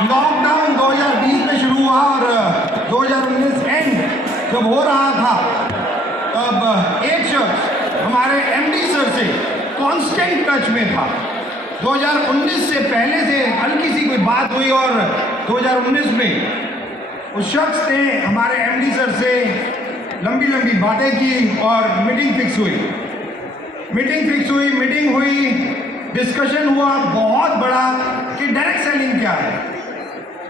Lockdown 2020 में शुरू हुआ और 2019 एंड जब हो रहा था तब एक शख्स हमारे एमडी सर से कांस्टेंट टच में था। 2019 से पहले से हल्की सी कोई बात हुई और 2019 में उस शख्स ने हमारे एमडी सर से लंबी लंबी बातें की और मीटिंग फिक्स हुई, मीटिंग हुई, डिस्कशन हुआ बहुत बड़ा कि डायरेक्ट सेलिंग क्या है।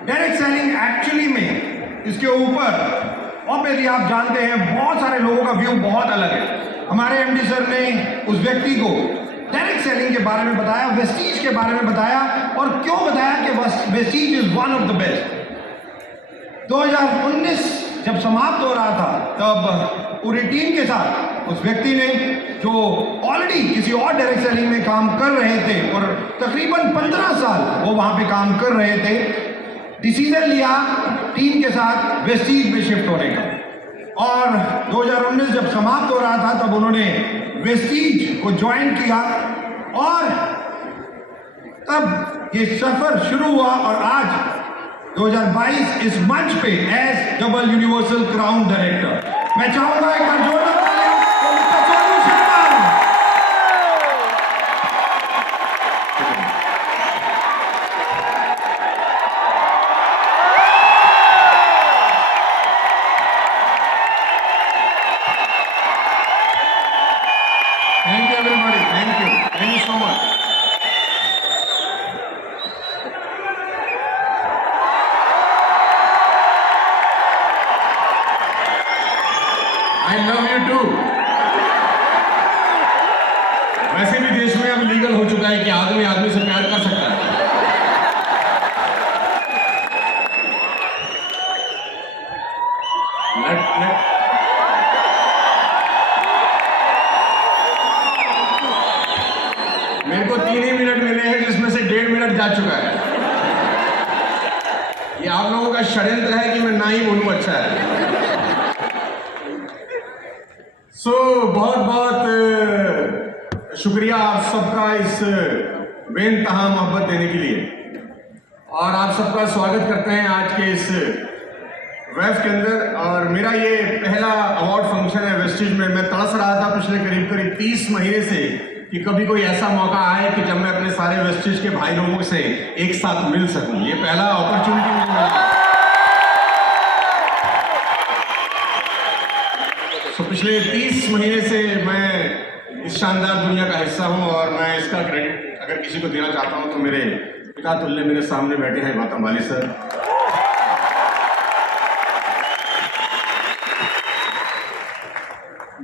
डायरेक्ट सेलिंग एक्चुअली में इसके ऊपर ऑब्वियसली आप जानते हैं बहुत सारे लोगों का व्यू बहुत अलग है। हमारे एमडी सर ने उस व्यक्ति को डायरेक्ट सेलिंग के बारे में बताया, वेस्टीज के बारे में बताया और क्यों बताया कि Vestige is one of the best. 2019 जब समाप्त हो रहा था तब पूरी टीम के साथ उस व्यक्ति ने जो ऑलरेडी किसी और डायरेक्ट सेलिंग में काम कर रहे थे और तकरीबन 15 साल वो वहां पे काम कर रहे थे, डिसीजन लिया टीम के साथ वेस्टीज में शिफ्ट होने का। और 2019 जब समाप्त हो रहा था तब उन्होंने वेस्टीज को ज्वाइन किया और तब ये सफर शुरू हुआ और आज 2022 इस मंच पे as double universal crown director मैं चाहूंगा एक बार जोरदार तालियां mister Sonu Sharma. Thank you everybody, thank you so much. I love you too। वैसे भी देश में अब लीगल हो चुका है कि आदमी आदमी से प्यार कर सकता है। मेरे को 3 ही मिनट मिले हैं जिसमें से 1.5 मिनट जा चुका है। ये आप लोगों का षड्यंत्र है कि मैं ना ही बोलूं अच्छा है। बहुत बहुत शुक्रिया आप सबका इस बेइंतहा मोहब्बत देने के लिए और आप सबका स्वागत करते हैं आज के इस वेब के अंदर। और मेरा ये पहला अवार्ड फंक्शन है वेस्टीज में। मैं तरस रहा था पिछले करीब 30 महीने से कि कभी कोई ऐसा मौका आए कि जब मैं अपने सारे वेस्टीज के भाई लोगों से एक साथ मिल सकूं। ये पहला अपॉर्चुनिटी मुझे मिला। तो पिछले 30 महीने से मैं इस शानदार दुनिया का हिस्सा हूं और मैं इसका क्रेडिट अगर किसी को देना चाहता हूं तो मेरे पिता तुल्य मेरे सामने बैठे हैं गौतम वाली सर।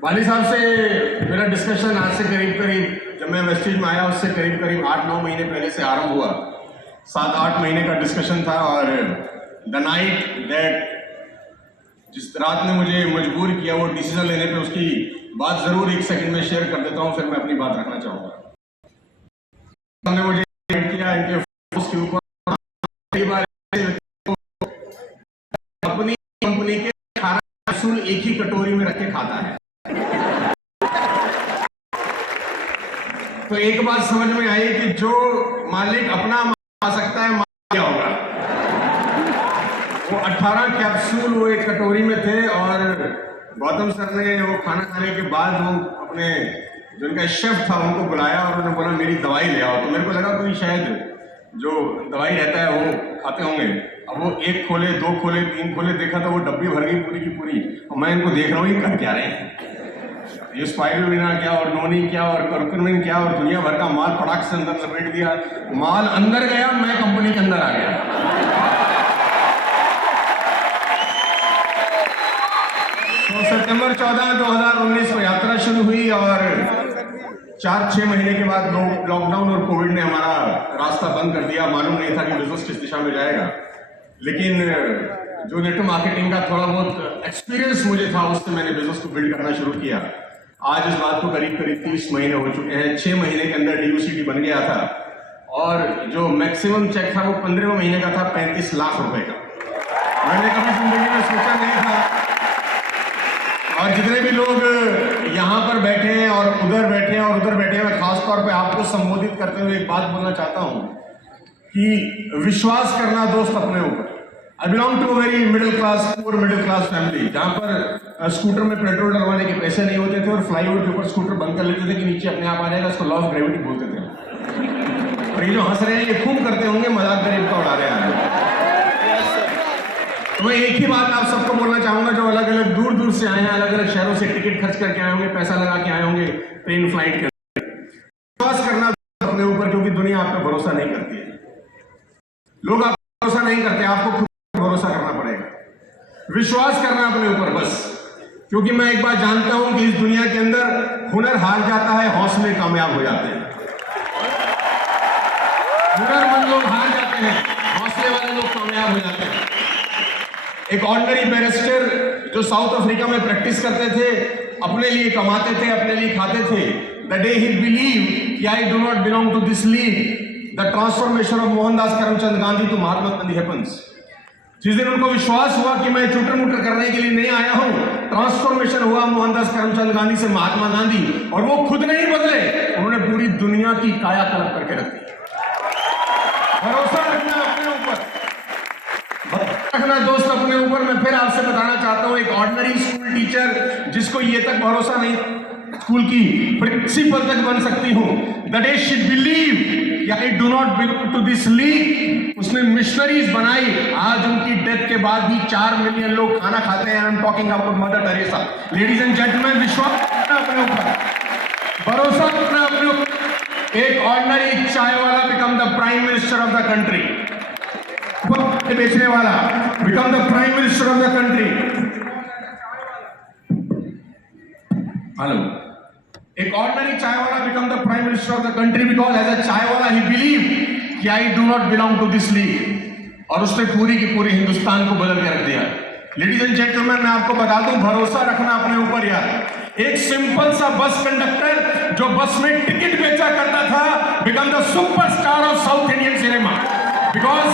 वाली साहब से मेरा डिस्कशन आज से करीब जब मैं वेस्टीज में आया उससे करीब 8-9 महीने पहले से आरंभ हुआ। 7-8 महीने का डिस्कशन था और द नाइट दैट जिस रात ने मुझे मजबूर किया वो डिसीजन लेने पे उसकी बात जरूर 1 सेकंड में शेयर कर देता हूं, फिर मैं अपनी बात रखना चाहूंगा। हमने मुझे किया इनके फोर्स के ऊपर कई बार अपनी कंपनी के खाना कैप्सूल एक ही कटोरी में रख के खाता है। तो एक बात समझ में आई कि जो मालिक अपना आ सकता है क्या होगा। वो 18 कैप्सूल वो एक कटोरी में थे और गौतम सर ने वो खाना खाने के बाद वो अपने जो उनका शेफ था उनको बुलाया और उन्होंने बोला मेरी दवाई ले आओ। तो मेरे को लगा कोई शायद जो दवाई रहता है वो खाते होंगे। अब वो 1 खोले, 2 खोले, 3 खोले, देखा तो वो डब्बी भर गई पूरी की पूरी। और मैं इनको देख रहा हूँ ये कर क्या रहे हैं। ये स्पाइरुलिना क्या और नोनी क्या और कर्कुमिन क्या और दुनिया भर का माल फटाक से अंदर लपेट दिया। माल अंदर गया, मैं कंपनी के अंदर आ गया। तो सितंबर 14, 2019 को यात्रा शुरू हुई और 4-6 महीने के बाद लॉकडाउन और कोविड ने हमारा रास्ता बंद कर दिया। मालूम नहीं था कि बिजनेस किस दिशा में जाएगा, लेकिन जो नेटवर्क मार्केटिंग का थोड़ा बहुत एक्सपीरियंस मुझे था उससे मैंने बिजनेस को बिल्ड करना शुरू किया। आज इस बात को करीब 30 महीने हो चुके हैं। 6 महीने के अंदर DUCD बन गया था और जो मैक्सिमम चेक था वो 15वें महीने का था 35 लाख रुपए का। मैंने कभी जिंदगी में सोचा नहीं था। और जितने भी लोग यहाँ पर बैठे हैं और उधर बैठे हैं और उधर बैठे हैं, मैं खास तौर पे आपको संबोधित करते हुए एक बात बोलना चाहता हूँ कि विश्वास करना दोस्त अपने ऊपर। I belong to a very middle class, poor middle class family, जहां पर स्कूटर में पेट्रोल डलवाने के पैसे नहीं होते थे और फ्लाईओवर के ऊपर स्कूटर बंद कर लेते थे कि नीचे अपने आप आ जाएगा। उसको लॉ ऑफ ग्रेविटी बोलते थे। और ये जो हंस रहे हैं ये खूब करते होंगे, मजाक गरीब का उड़ा रहे हैं। तो मैं एक ही बात आप सबको बोलना चाहूंगा, जो अलग अलग दूर दूर से आए हैं, अलग अलग शहरों से टिकट खर्च करके आए होंगे, पैसा लगा के आए होंगे ट्रेन फ्लाइट के, विश्वास करना अपने ऊपर, क्योंकि दुनिया आप पे भरोसा नहीं करती है। लोग आप पे भरोसा नहीं करते, आपको खुद पर भरोसा करना पड़ेगा। विश्वास करना अपने ऊपर बस, क्योंकि मैं एक बात जानता हूं कि इस दुनिया के अंदर हुनर हार जाता है, हौसले कामयाब हो जाते हैं। हुनरमंद लोग हार जाते हैं, हौसले वाले लोग कामयाब हो जाते हैं। एक ऑर्डिनरी बैरिस्टर जो साउथ अफ्रीका में प्रैक्टिस करते थे, अपने लिए कमाते थे, अपने लिए खाते थे, द डे ही बिलीव कि I do not belong to this league, the transformation of Mohandas Karamchand Gandhi to Mahatma Gandhi happens. जिस दिन उनको विश्वास हुआ कि मैं चुटर मुटर करने के लिए नहीं आया हूं, ट्रांसफॉर्मेशन हुआ मोहनदास करमचंद गांधी से महात्मा गांधी, और वो खुद नहीं बदले, उन्होंने पूरी दुनिया की कायाकल्प करके रख दी। भरोसा रखना अपने ऊपर, रखना दोस्त अपने ऊपर। मैं फिर आपसे बताना चाहता हूं, एक ऑर्डिनरी स्कूल टीचर जिसको ये तक भरोसा नहीं स्कूल की प्रिंसिपल तक बन सकती हूं, the day she believe I do not belong to this league, उसने मिशनरीज बनाई। आज उनकी डेथ के बाद भी 4 मिलियन लोग खाना खाते हैं। I am talking about mother Teresa. Ladies and gentleman, विश्वास रखना अपने ऊपर, भरोसा रखना अपने ऊपर। एक ordinary chai wala become the prime minister of the country, बेचने वाला become the prime minister of the country. Hello, एक ordinary chai wala become the prime minister of the country because as a chai wala he believe कि I do not belong to this league, और उसने पूरी की पूरी हिंदुस्तान को बदल के रख दिया। लेडीज एंड जेंटलमैन, मैं आपको बता दूं, भरोसा रखना अपने ऊपर यार। एक सिंपल सा बस कंडक्टर जो बस में टिकट बेचा करता था become the superstar of south Indian cinema, because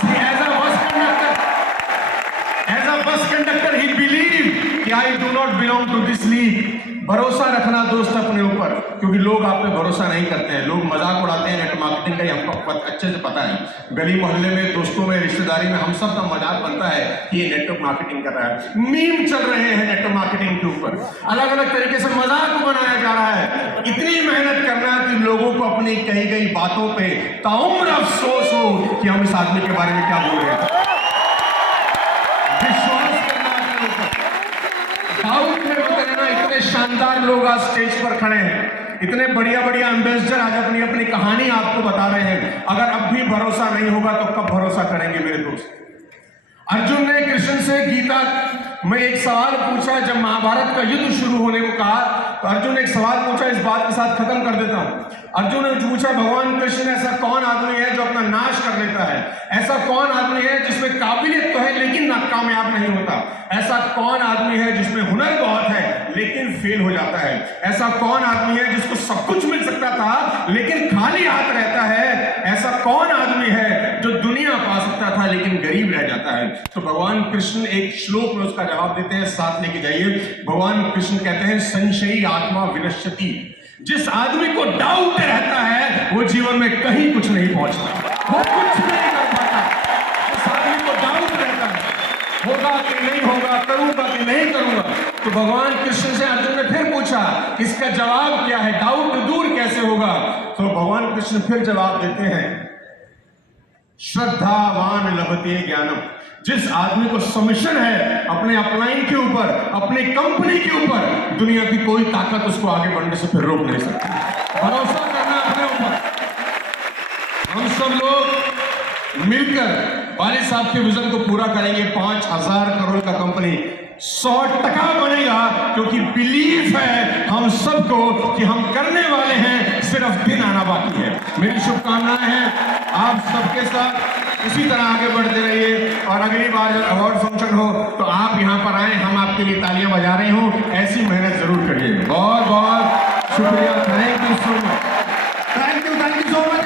as a bus conductor he believe कि I do not belong to this league. भरोसा रखना दोस्त अपने ऊपर, क्योंकि लोग आप पे भरोसा नहीं करते हैं। लोग मजाक उड़ाते हैं नेट मार्केटिंग का, हमको अच्छे से पता है। गली मोहल्ले में, दोस्तों में, रिश्तेदारी में हम सब का मजाक बनता है कि ये नेटवर्क मार्केटिंग कर रहा है। मीम चल रहे हैं नेटवर्क मार्केटिंग के ऊपर, अलग अलग तरीके से मजाक बनाया जा रहा है। इतनी मेहनत करना कि लोगों को अपनी कही गई बातों पे ताउम्र अफसोस हो कि हम इस आदमी के बारे में क्या बोल रहे हैं। विश्वास करना अपने ऊपर। साउथ में बताना, इतने शानदार लोग आज स्टेज पर खड़े हैं, इतने बढ़िया बढ़िया एम्बेसडर आज अपनी अपनी कहानी आपको बता रहे हैं। अगर अब भी भरोसा नहीं होगा तो कब भरोसा करेंगे मेरे दोस्त। अर्जुन ने कृष्ण से गीता में एक सवाल पूछा, जब महाभारत का युद्ध शुरू होने को कहा तो अर्जुन ने एक सवाल पूछा, इस बात के साथ खत्म कर देता हूं। अर्जुन ने पूछा, भगवान कृष्ण, ऐसा कौन आदमी है जो अपना नाश कर लेता है? ऐसा कौन आदमी है जिसमें काबिलियत तो है लेकिन कामयाब नहीं होता? ऐसा कौन आदमी है जिसमें हुनर बहुत है लेकिन फेल हो जाता है? ऐसा कौन आदमी है जिसको सब कुछ मिल सकता था लेकिन खाली हाथ रहता है? ऐसा कौन आदमी है जो दुनिया पा सकता था लेकिन गरीब रह जाता है? तो भगवान कृष्ण एक श्लोक में उसका जवाब देते हैं, साथ लेके जाइए। भगवान कृष्ण कहते हैं, संशयी आत्मा विनश्यति। जिस आदमी को डाउट रहता है वो जीवन में कहीं कुछ नहीं पहुंचता, वो कुछ नहीं कर पाता। जिस आदमी को डाउट रहता है होगा कि नहीं होगा, करूंगा कि नहीं करूंगा, तो भगवान कृष्ण से अर्जुन ने फिर पूछा, इसका जवाब क्या है? डाउट दूर कैसे होगा? तो भगवान कृष्ण फिर जवाब देते हैं, श्रद्धावान लभते ज्ञानम। जिस आदमी को सबमिशन है अपने अपलाइन के ऊपर, अपने कंपनी के ऊपर, दुनिया की कोई ताकत उसको आगे बढ़ने से फिर रोक नहीं सकती। भरोसा करना अपने ऊपर। हम सब लोग मिलकर वाले साहब के विजन को पूरा करेंगे। 5,000 करोड़ का कंपनी 100% बनेगा, क्योंकि बिलीफ है हम सबको कि हम करने वाले हैं, सिर्फ दिन आना बाकी है। मेरी शुभकामनाएं हैं आप सबके साथ, इसी तरह आगे बढ़ते रहिए। और अगली बार जब अवार्ड फंक्शन हो तो आप यहाँ पर आए, हम आपके लिए तालियां बजा रहे हो, ऐसी मेहनत जरूर करिए। बहुत बहुत शुक्रिया। Thank you so much. Thank you so much.